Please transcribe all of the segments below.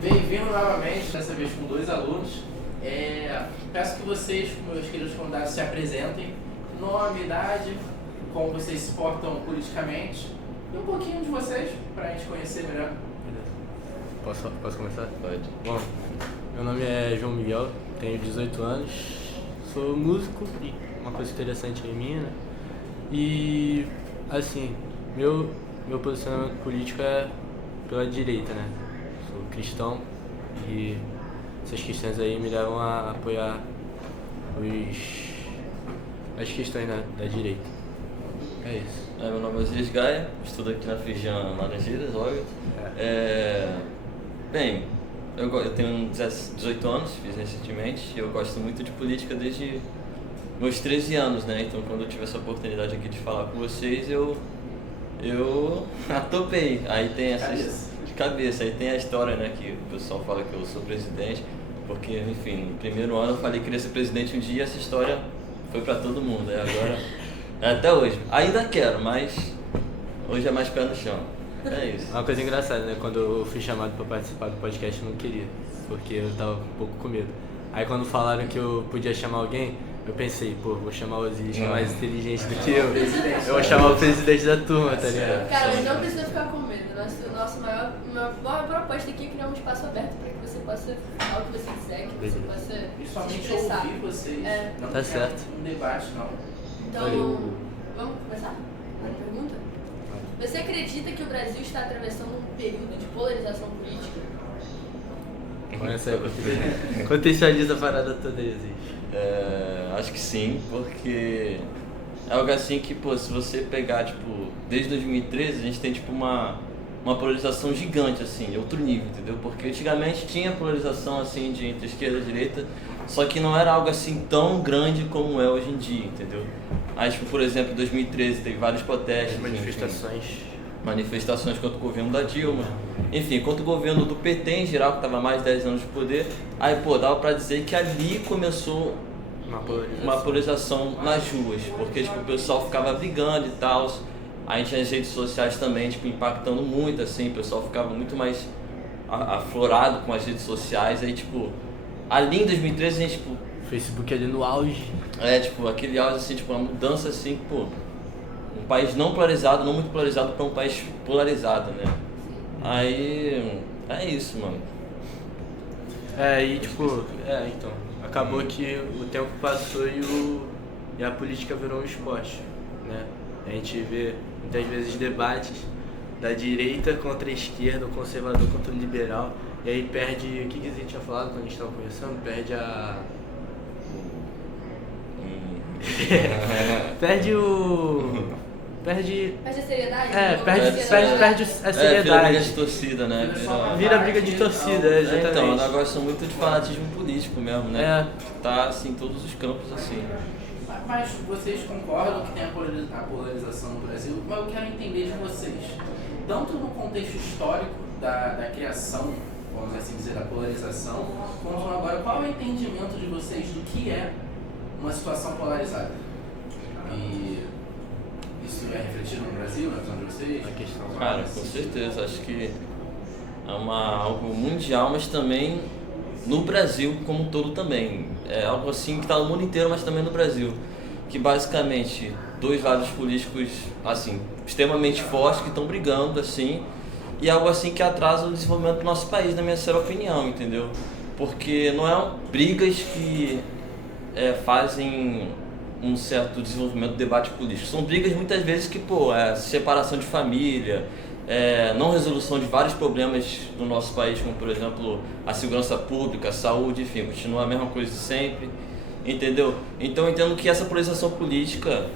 Bem-vindo novamente, dessa vez com 2 alunos. Peço que vocês, meus queridos convidados, se apresentem. Nome, idade, como vocês se portam politicamente e um pouquinho de vocês, para a gente conhecer melhor. Posso começar? Pode. Bom, meu nome é João Miguel, tenho 18 anos, sou músico e uma coisa interessante aí minha, né? E, assim, meu posicionamento político é pela direita, né? Sou cristão e essas questões aí me levam a apoiar as questões da direita. É isso. Meu nome é Osiris Gaia, estudo aqui na Feijão Laranjeiras, óbvio. Bem, eu tenho 18 anos, fiz recentemente, e eu gosto muito de política desde meus 13 anos, né? Então quando eu tive essa oportunidade aqui de falar com vocês, eu topei. Aí tem de cabeça, aí tem a história, né, que o pessoal fala que eu sou presidente, porque, enfim, no primeiro ano eu falei que queria ser presidente um dia e essa história foi pra todo mundo, agora, até hoje. Ainda quero, mas hoje é mais pé no chão. É isso. Uma coisa engraçada, né? Quando eu fui chamado para participar do podcast, eu não queria, porque eu tava um pouco com medo. Aí quando falaram que eu podia chamar alguém, eu pensei, vou chamar o Osiris, que é mais inteligente do que eu. Eu vou chamar o presidente da turma, tá ligado? Cara, mas não precisa ficar com medo. Nossa maior proposta aqui é criar um espaço aberto para que você possa falar o que você quiser, que você possa se Principalmente expressar. ouvir vocês, não Tá certo. um debate, não. Então, vamos começar? Uma pergunta? Você acredita que o Brasil está atravessando um período de polarização política? Contextualiza a parada toda aí, Osiris. Acho que sim, porque é algo assim que, se você pegar, desde 2013 a gente tem, uma polarização gigante, assim, outro nível, entendeu? Porque antigamente tinha polarização, assim, entre esquerda e direita, só que não era algo, assim, tão grande como é hoje em dia, entendeu? Aí, por exemplo, em 2013 teve vários protestos, manifestações contra o governo da Dilma, enfim, contra o governo do PT em geral, que estava mais de 10 anos de poder. Aí, dava pra dizer que ali começou uma polarização nas ruas, porque o pessoal ficava brigando e tal. A gente nas redes sociais também, impactando muito, assim, o pessoal ficava muito mais aflorado com as redes sociais. Aí, ali em 2013 a gente, Facebook ali no auge. Aquele auge, assim, uma mudança, assim, um país não polarizado, não muito polarizado, para um país polarizado, né? Aí, é isso, mano. Então, acabou que o tempo passou e a política virou um esporte, né? A gente vê muitas vezes debates da direita contra a esquerda, o conservador contra o liberal, e aí perde, o que a gente tinha falado quando a gente estava conversando? Perde a... Perde a seriedade? Perde a seriedade. Vira briga de torcida, né? Vira briga de torcida, exatamente. Então, eu gosto muito de fanatismo político mesmo, né? Tá, assim, em todos os campos, assim. Mas vocês concordam que tem a polarização no Brasil? Mas eu quero entender de vocês, tanto no contexto histórico da criação, vamos assim dizer, da polarização, quanto agora, qual é o entendimento de vocês do que é uma situação polarizada? E isso é refletido no Brasil, na visão de vocês? Cara, com certeza, acho que é algo mundial, mas também no Brasil como um todo também. É algo assim que está no mundo inteiro, mas também no Brasil. Que basicamente, dois lados políticos, assim, extremamente fortes que estão brigando, assim, e algo assim que atrasa o desenvolvimento do nosso país, na minha sincera opinião, entendeu? Porque não é brigas que fazem um certo desenvolvimento do debate político. São brigas muitas vezes que, separação de família, não resolução de vários problemas do nosso país, como por exemplo a segurança pública, a saúde, enfim, continua a mesma coisa de sempre, entendeu? Então eu entendo que essa polarização política,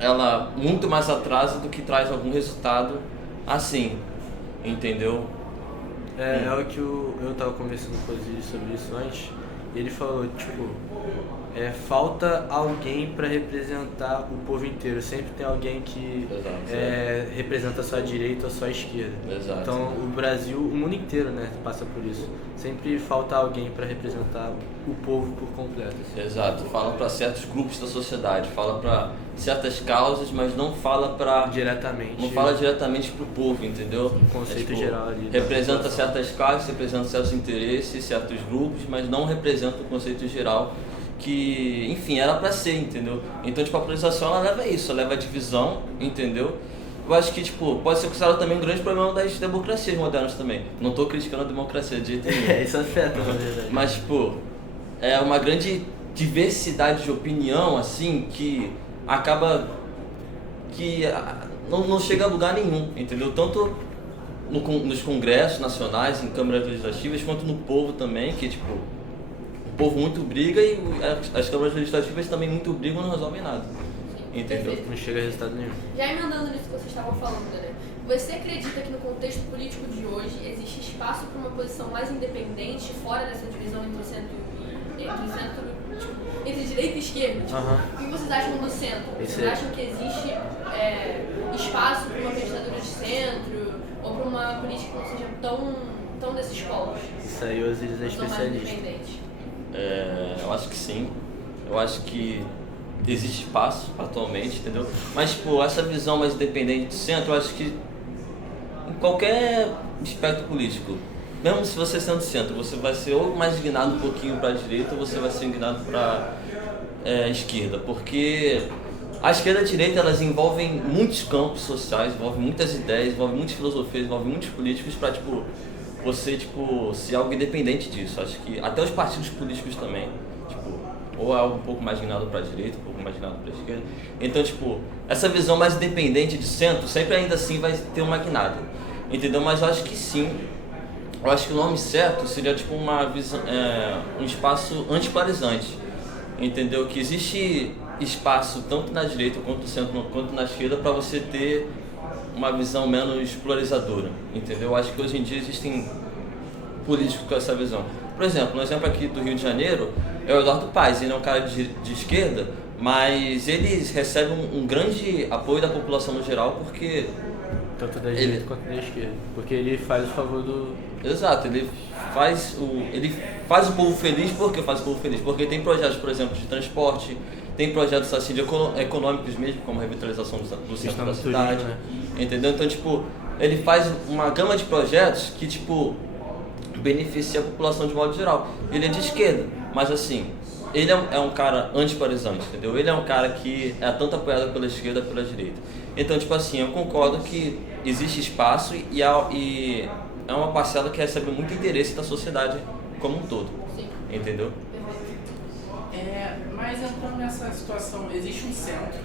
ela muito mais atrasa do que traz algum resultado assim, entendeu? É o que eu tava conversando com o Osiris sobre isso antes, e ele falou, falta alguém para representar o povo inteiro. Sempre tem alguém que representa só a direita ou só a esquerda. Exato. Então o Brasil, o mundo inteiro, né, passa por isso. Sempre falta alguém para representar o povo por completo. Assim. Exato. Fala para certos grupos da sociedade, fala para certas causas, mas não fala para diretamente. Não fala diretamente pro povo, entendeu? Um conceito geral ali. Representa certas causas, representa certos interesses, certos grupos, mas não representa o conceito geral que, enfim, era para ser, entendeu? Então, tipo, a polarização ela leva a isso, ela leva a divisão, entendeu? Eu acho que, tipo, pode ser considerado também um grande problema das democracias modernas também. Não tô criticando a democracia de jeito nenhum. Isso afeta, na verdade. Mas, tipo, é uma grande diversidade de opinião, assim, que acaba que não chega a lugar nenhum, entendeu? Tanto nos congressos nacionais, em câmaras legislativas, quanto no povo também, que, tipo, o povo muito briga e as câmaras legislativas também muito brigam e não resolvem nada. Entendeu? Não chega a resultado nenhum. Já emendando nisso que vocês estavam falando, né? Você acredita que no contexto político de hoje existe espaço para uma posição mais independente, fora dessa divisão entre direita e esquerda? Tipo, o que vocês acham do centro? Vocês acham que existe espaço para uma candidatura de centro ou para uma política que não seja tão desses polos? Isso aí o Osiris é especialista. Eu acho que sim. Eu acho que existe espaço atualmente, entendeu? Mas, tipo, essa visão mais independente do centro, eu acho que em qualquer aspecto político, mesmo se você sendo centro, você vai ser ou mais inclinado um pouquinho para a direita ou você vai ser inclinado para a esquerda, porque a esquerda e a direita elas envolvem muitos campos sociais, envolvem muitas ideias, envolvem muitas filosofias, envolvem muitos políticos para, tipo, você, tipo, ser algo independente disso. Acho que até os partidos políticos também, tipo, ou é algo um pouco mais inclinado para a direita, um pouco mais inclinado para a esquerda. Então, tipo, essa visão mais independente de centro sempre ainda assim vai ter uma guinada, entendeu? Mas eu acho que sim. Eu acho que o nome certo seria, tipo, uma visão, um espaço antipolarizante, entendeu? Que existe espaço tanto na direita quanto no centro quanto na esquerda para você ter uma visão menos polarizadora, entendeu? Eu acho que hoje em dia existem políticos com essa visão. Por exemplo, um exemplo aqui do Rio de Janeiro é o Eduardo Paes. Ele é um cara de esquerda, mas ele recebe um grande apoio da população no geral porque... Tanto da direita quanto da esquerda. Porque ele faz o favor do... Exato, ele faz o povo feliz. Por que faz o povo feliz? Porque tem projetos, por exemplo, de transporte, tem projetos assim, econômicos mesmo, como a revitalização do centro da cidade, né? Entendeu? Então, tipo, ele faz uma gama de projetos que, tipo, beneficia a população de modo geral. Ele é de esquerda, mas assim, ele é um cara antipolarizante, entendeu? Ele é um cara que é tanto apoiado pela esquerda pela direita. Então, tipo assim, eu concordo que existe espaço e é uma parcela que recebe muito interesse da sociedade como um todo. Sim. Entendeu? Mas entrando nessa situação, existe um centro,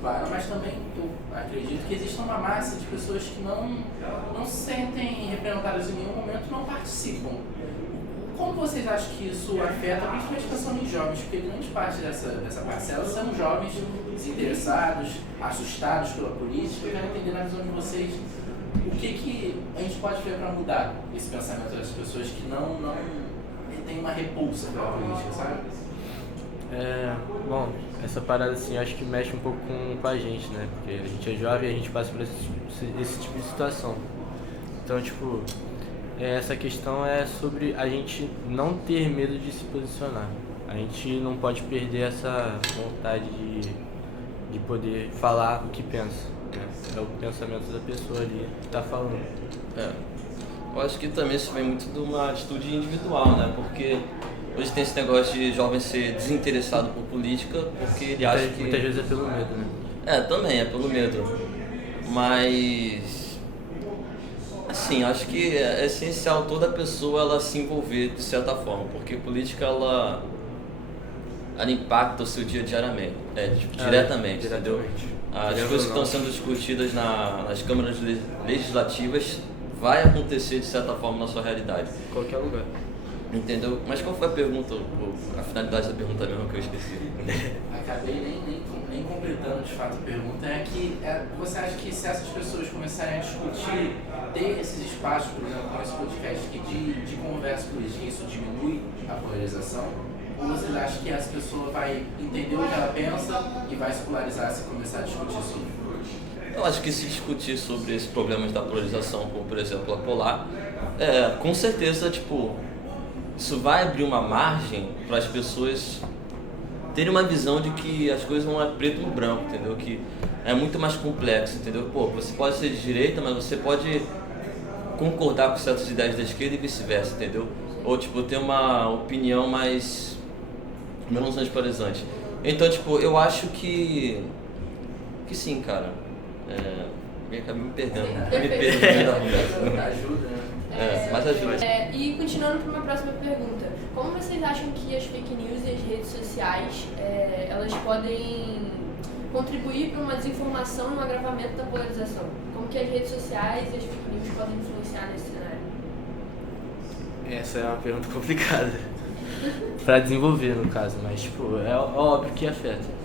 claro, mas também eu acredito que existe uma massa de pessoas que não se sentem representadas em nenhum momento, não participam. Como vocês acham que isso afeta, principalmente pensando em jovens, porque grande parte dessa parcela são jovens desinteressados, assustados pela política? Eu quero entender na visão de vocês o que a gente pode fazer para mudar esse pensamento das pessoas que não têm uma repulsa pela política, sabe? Bom, essa parada assim, acho que mexe um pouco com a gente, né? Porque a gente é jovem e a gente passa por esse tipo de situação. Então, tipo, essa questão é sobre a gente não ter medo de se posicionar. A gente não pode perder essa vontade de poder falar o que pensa, né? É o pensamento da pessoa ali que tá falando. Eu acho que também isso vem muito de uma atitude individual, né? Porque hoje tem esse negócio de jovem ser desinteressado por política, porque ele acha que... Muitas vezes é pelo medo, né? Também é pelo medo. Mas... assim, acho que é essencial toda pessoa ela se envolver de certa forma, porque política ela impacta o seu dia diariamente, diretamente, entendeu? As coisas que estão sendo discutidas nas câmaras legislativas vai acontecer de certa forma na sua realidade. Em qualquer lugar. Entendeu? Mas qual foi a pergunta, a finalidade da pergunta mesmo que eu esqueci? Acabei nem completando de fato a pergunta. Você acha que se essas pessoas começarem a discutir, ter esses espaços, por exemplo, como esse podcast aqui, de conversa política, isso diminui a polarização? Ou vocês acham que essa pessoa vai entender o que ela pensa e vai se polarizar se começar a discutir sobre? Eu acho que se discutir sobre esses problemas da polarização, como por exemplo a Polar, com certeza, tipo, isso vai abrir uma margem para as pessoas terem uma visão de que as coisas não é preto no branco, entendeu? Que é muito mais complexo, entendeu? Pô, você pode ser de direita, mas você pode concordar com certas ideias da esquerda e vice-versa, entendeu? Ou, tipo, ter uma opinião menos transparente. Então, tipo, eu acho que sim, cara. Eu acabei me perdendo. Me perdendo. Ajuda, né? Mas ajuda. E continuando para uma próxima pergunta, como vocês acham que as fake news e as redes sociais elas podem contribuir para uma desinformação e um agravamento da polarização? Como que as redes sociais e as fake news podem influenciar nesse cenário? Essa é uma pergunta complicada para desenvolver, no caso, mas tipo, é óbvio que afeta.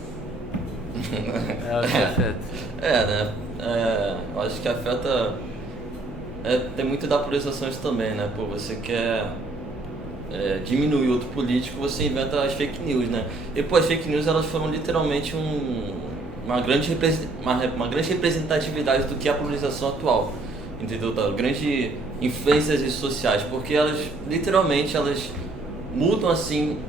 É óbvio que afeta. Né? Eu acho que afeta. Tem muito da polarização isso também, né? Pô, você quer diminuir outro político, você inventa as fake news, né? E pô, as fake news elas foram literalmente uma grande representatividade do que é a polarização atual, entendeu? Da grande influência das redes sociais, porque elas literalmente mudam assim,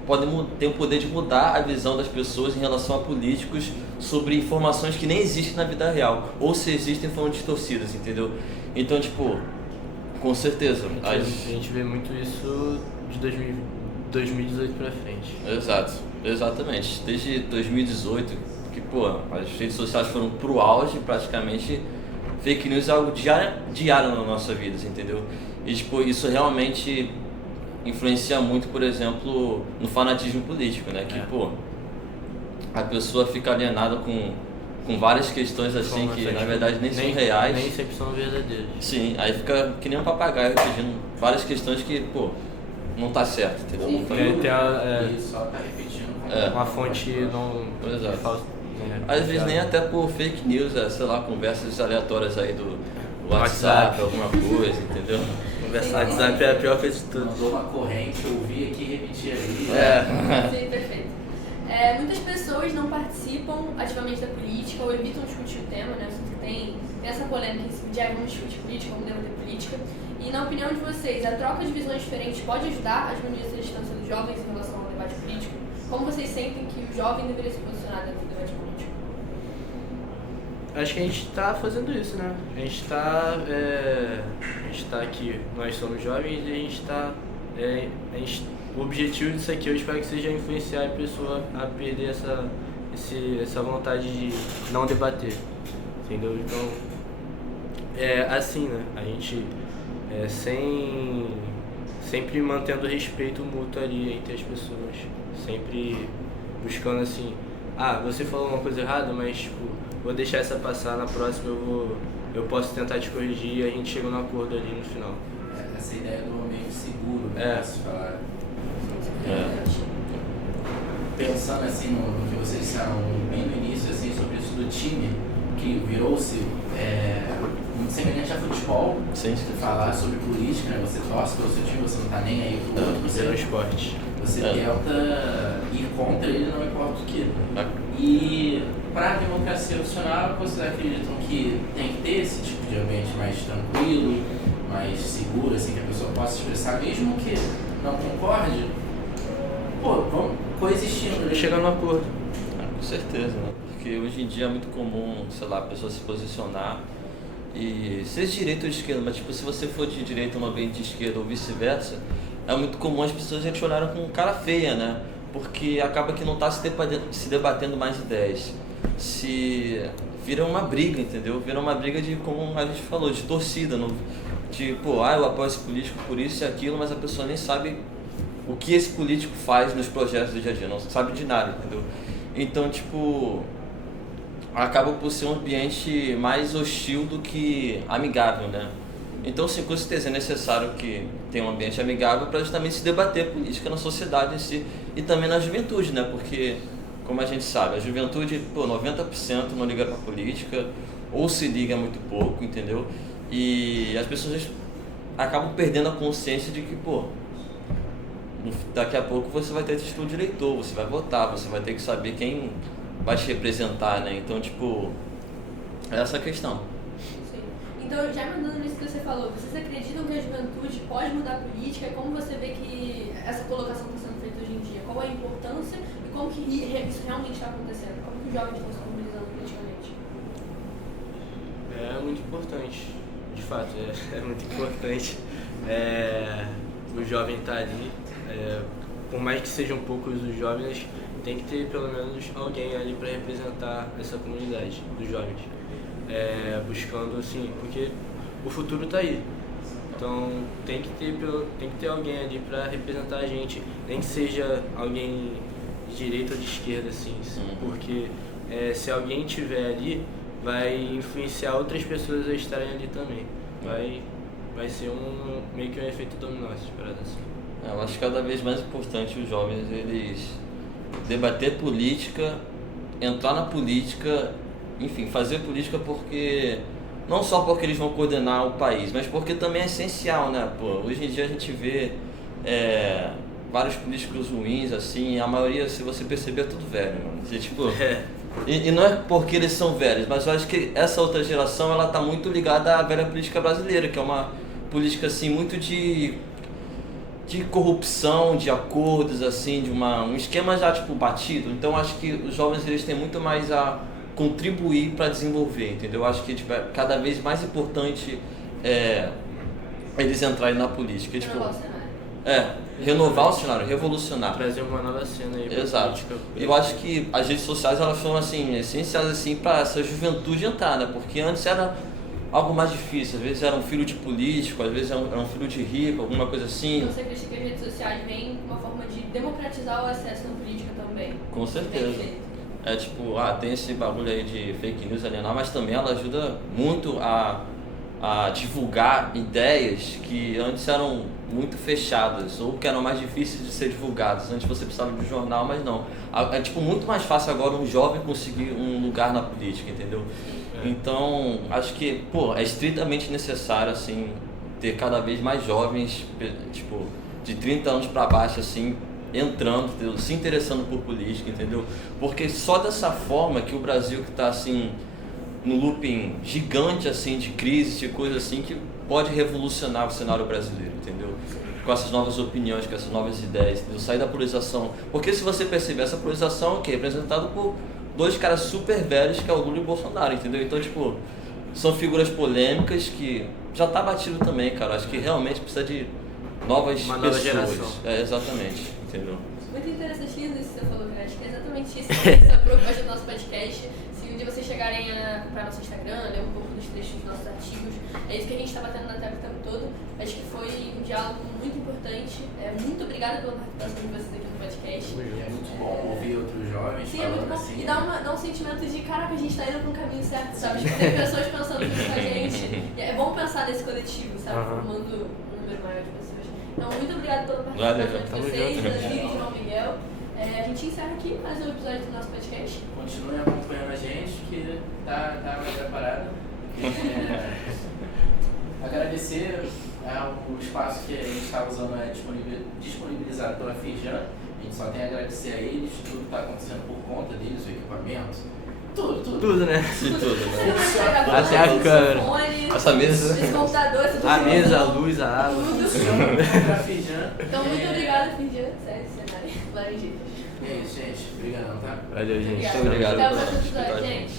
ter o poder de mudar a visão das pessoas em relação a políticos sobre informações que nem existem na vida real, ou se existem foram distorcidas, entendeu? Então, tipo, com certeza. A gente vê muito isso de 2018 pra frente. Exato, exatamente. Desde 2018, que, pô, as redes sociais foram pro auge, praticamente, fake news é algo diário na nossa vida, entendeu? E, tipo, isso realmente influencia muito, por exemplo, no fanatismo político, né? Que, pô, a pessoa fica alienada com várias questões assim que na verdade nem são reais. Nem sempre são verdadeiras. Sim, aí fica que nem um papagaio repetindo várias questões que, pô, não tá certo, entendeu? Sim, não tá... E só tá repetindo uma fonte não falsa. Às vezes nem até por fake news, sei lá, conversas aleatórias aí do WhatsApp, alguma coisa, entendeu? Conversar WhatsApp é a pior coisa de tudo. Mandou uma corrente, eu ouvi aqui e repeti ali. Sim, perfeito. Muitas pessoas não participam ativamente da política ou evitam discutir o tema, né? Tem essa polêmica de vamos discutir política, vamos debater política. E na opinião de vocês, a troca de visões diferentes pode ajudar a diminuir essa distância dos jovens em relação ao debate político? Como vocês sentem que o jovem deveria se posicionar dentro do debate político? Acho que a gente está fazendo isso, né? A gente está aqui, nós somos jovens e a gente está... o objetivo disso aqui eu espero que seja influenciar a pessoa a perder essa vontade de não debater, entendeu? Então, assim, né? A gente sempre mantendo respeito mútuo ali entre as pessoas, sempre buscando assim, você falou uma coisa errada, mas tipo, vou deixar essa passar, na próxima eu posso tentar te corrigir e a gente chega num acordo ali no final. Essa ideia do ambiente seguro, né? Se falar. Pensando assim no que vocês disseram bem no início, assim, sobre isso do time, que virou-se muito semelhante a futebol. Sim. Você falar sobre política, né? Você torce pelo seu time, você não tá nem aí pro outro. Você no esporte. Você tenta ir contra ele, não importa o que. E para a democracia funcionar, vocês acreditam que tem que ter esse tipo de ambiente mais tranquilo, mais seguro, assim, que a pessoa possa expressar, mesmo que não concorde? Pô, vamos coexistindo. Chegar num acordo. Com certeza, né? Porque hoje em dia é muito comum, sei lá, a pessoa se posicionar e seja de direita ou de esquerda, mas tipo, se você for de direita no ambiente de esquerda ou vice-versa, é muito comum as pessoas já te olharem com cara feia, né? Porque acaba que não tá se debatendo mais ideias. Vira uma briga, entendeu? Vira uma briga de, como a gente falou, de torcida, de, eu apoio esse político por isso e aquilo, mas a pessoa nem sabe o que esse político faz nos projetos do dia a dia, não sabe de nada, entendeu? Então, tipo, acaba por ser um ambiente mais hostil do que amigável, né? Então, sim, com certeza é necessário que tenha um ambiente amigável para justamente se debater política na sociedade em si e também na juventude, né? Porque, como a gente sabe, a juventude, 90% não liga para política ou se liga muito pouco, entendeu? E as pessoas acabam perdendo a consciência de que, daqui a pouco você vai ter título de eleitor, você vai votar, você vai ter que saber quem vai te representar, né? Então, tipo, é essa a questão. Sim. Então, já mandando nisso que você falou, vocês acreditam que a juventude pode mudar a política? Como você vê que essa colocação está sendo feita hoje em dia? Qual é a importância e como que isso realmente está acontecendo? Como que os jovens estão se mobilizando politicamente? É muito importante, de fato, é muito importante. O jovem tá ali, por mais que sejam poucos os jovens, tem que ter pelo menos alguém ali para representar essa comunidade dos jovens, buscando assim, porque o futuro tá aí, então tem que ter alguém ali para representar a gente, nem que seja alguém de direita ou de esquerda, assim, porque se alguém tiver ali, vai influenciar outras pessoas a estarem ali também, vai ser meio que um efeito dominó, essas paradas assim. Eu acho cada vez mais importante os jovens eles debater política, entrar na política, enfim, fazer política porque não só porque eles vão coordenar o país, mas porque também é essencial, né? Pô, hoje em dia a gente vê vários políticos ruins, assim, a maioria, se você perceber, é tudo velho, mano. E, tipo, e não é porque eles são velhos, mas eu acho que essa outra geração ela tá muito ligada à velha política brasileira, que é uma política assim muito de corrupção, de acordos, assim, de um esquema já tipo batido. Então acho que os jovens eles têm muito mais a contribuir para desenvolver, entendeu? Eu acho que tipo, é cada vez mais importante eles entrarem na política. Tipo, renovar o cenário, revolucionar. Trazer uma nova cena aí. Exato. Eu acho que as redes sociais elas são assim, essenciais assim, para essa juventude entrar, né? Porque antes era algo mais difícil, às vezes era um filho de político, às vezes era um filho de rico, alguma coisa assim. Então você acredita que as redes sociais vêm uma forma de democratizar o acesso na política também? Com certeza. Tipo, tem esse bagulho aí de fake news alienar, mas também ela ajuda muito a divulgar ideias que antes eram muito fechadas ou que eram mais difíceis de ser divulgadas. Antes você precisava de um jornal, mas não. É tipo muito mais fácil agora um jovem conseguir um lugar na política, entendeu? Então, acho que, é estritamente necessário, assim, ter cada vez mais jovens, tipo, de 30 anos para baixo, assim, entrando, entendeu? Se interessando por política, entendeu? Porque só dessa forma que o Brasil que está, assim, no looping gigante, assim, de crise, de coisa assim, que pode revolucionar o cenário brasileiro, entendeu? Com essas novas opiniões, com essas novas ideias, entendeu? Sair da polarização. Porque se você perceber, essa polarização é representada por dois caras super velhos, que é o Lula e o Bolsonaro, entendeu? Então, tipo, são figuras polêmicas que já tá batido também, cara. Acho que realmente precisa de novas pessoas. Nova geração. Exatamente, entendeu? Muito interessante isso que você falou, cara. Acho que é exatamente isso que essa proposta do nosso podcast. Se um dia vocês chegarem para nosso Instagram, ler um pouco dos trechos dos nossos artigos, é isso que a gente está batendo na tela o tempo todo. Acho que foi um diálogo muito importante. Muito obrigada pela participação de vocês aqui no podcast. É muito bom ouvir outros jovens falando assim. E dá um sentimento de, caraca, a gente tá indo pro caminho certo, sabe? Tipo, tem pessoas pensando junto com a gente. É bom pensar nesse coletivo, sabe? Formando um número maior de pessoas. Então, muito obrigada pela participação de vocês, Davi e João Miguel. A gente encerra aqui mais um episódio do nosso podcast. Continuem acompanhando a gente, que tá mais preparado. Agradecer o espaço que a gente está usando disponibilizado pela Firjan. A gente só tem a agradecer a eles, tudo está acontecendo por conta deles, o equipamento. Tudo, né? Tudo, né? Até a câmera. Essa mesa. Esse computador, a mesa, a luz, a água. Então, muito obrigada, Firjan. Sério, cenário. Laranjeiras. É isso, gente. Obrigadão, tá? Valeu, gente. Obrigado. Até o próximo episódio, gente.